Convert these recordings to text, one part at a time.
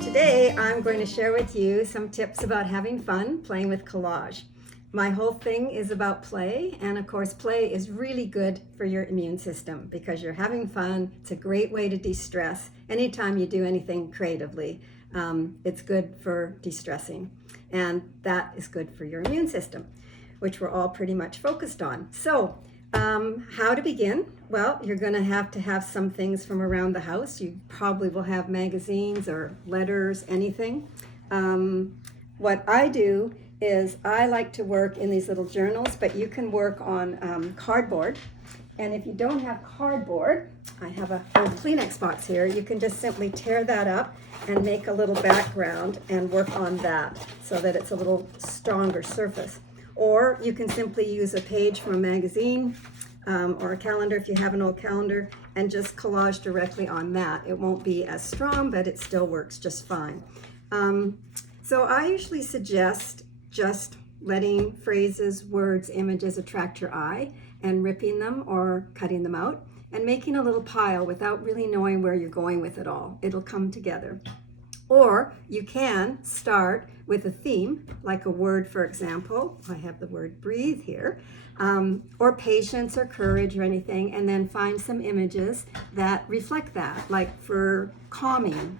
today I'm going to share with you some tips about having fun playing with collage. My whole thing is about play, and of course play is really good for your immune system because you're having fun. It's a great way to de-stress. Anytime you do anything creatively, it's good for de-stressing, and that is good for your immune system, which we're all pretty much focused on. So how to begin? Well, you're going to have some things from around the house. You probably will have magazines or letters, anything. What I do is I like to work in these little journals, but you can work on cardboard. And if you don't have cardboard, I have a old Kleenex box here. You can just simply tear that up and make a little background and work on that so that it's a little stronger surface. Or you can simply use a page from a magazine or a calendar if you have an old calendar and just collage directly on that. It won't be as strong, but it still works just fine. So I usually suggest just letting phrases, words, images attract your eye and ripping them or cutting them out and making a little pile without really knowing where you're going with it all. It'll come together. Or you can start with a theme, like a word, for example. I have the word breathe here, or patience or courage or anything, and then find some images that reflect that, like for calming,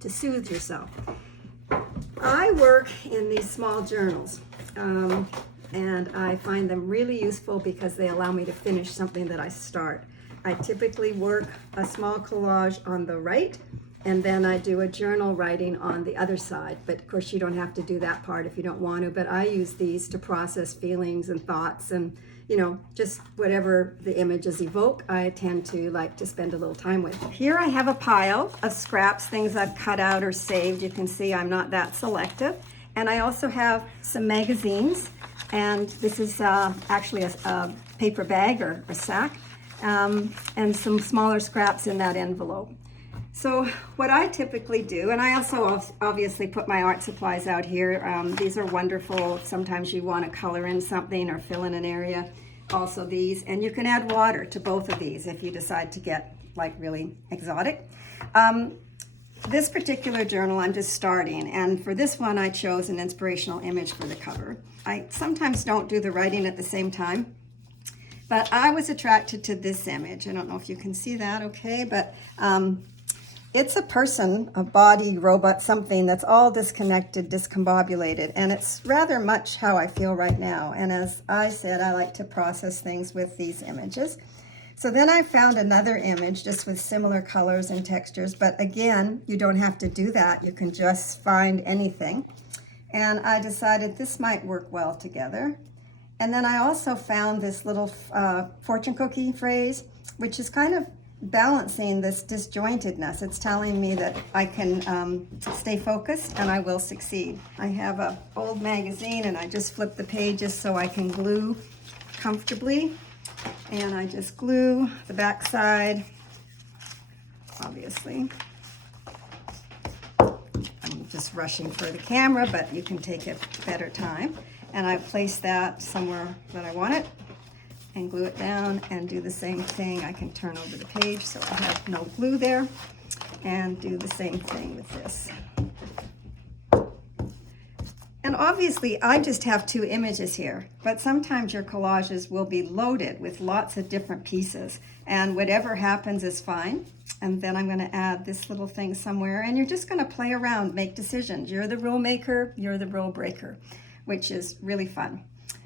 to soothe yourself. I work in these small journals, and I find them really useful because they allow me to finish something that I start. I typically work a small collage on the right, and then I do a journal writing on the other side. But of course you don't have to do that part if you don't want to, but I use these to process feelings and thoughts and, you know, just whatever the images evoke, I tend to like to spend a little time with. Here I have a pile of scraps, things I've cut out or saved. You can see I'm not that selective. And I also have some magazines, and this is actually a paper bag or a sack, and some smaller scraps in that envelope. So what I typically do, and I also obviously put my art supplies out here. These are wonderful. Sometimes you want to color in something or fill in an area. Also these, and you can add water to both of these if you decide to get like really exotic. This particular journal I'm just starting, and for this one I chose an inspirational image for the cover. I sometimes don't do the writing at the same time, but I was attracted to this image. I don't know if you can see that okay, but it's a person, a body, robot, something that's all disconnected, discombobulated, and it's rather much how I feel right now. And as I said, I like to process things with these images. So then I found another image just with similar colors and textures, but again, you don't have to do that. You can just find anything. And I decided this might work well together. And then I also found this little fortune cookie phrase, which is kind of balancing this disjointedness. It's telling me that I can stay focused and I will succeed. I have an old magazine and I just flip the pages so I can glue comfortably. And I just glue the back side, obviously. I'm just rushing for the camera, but you can take a better time. And I place that somewhere that I want it and glue it down and do the same thing. I can turn over the page so I have no glue there and do the same thing with this. And obviously I just have two images here, but sometimes your collages will be loaded with lots of different pieces, and whatever happens is fine. And then I'm going to add this little thing somewhere, and you're just going to play around, make decisions. You're the rule maker, you're the rule breaker, which is really fun.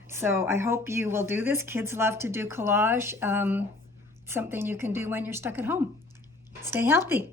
So I hope you will do this. Kids love to do collage, something you can do when you're stuck at home. Stay healthy.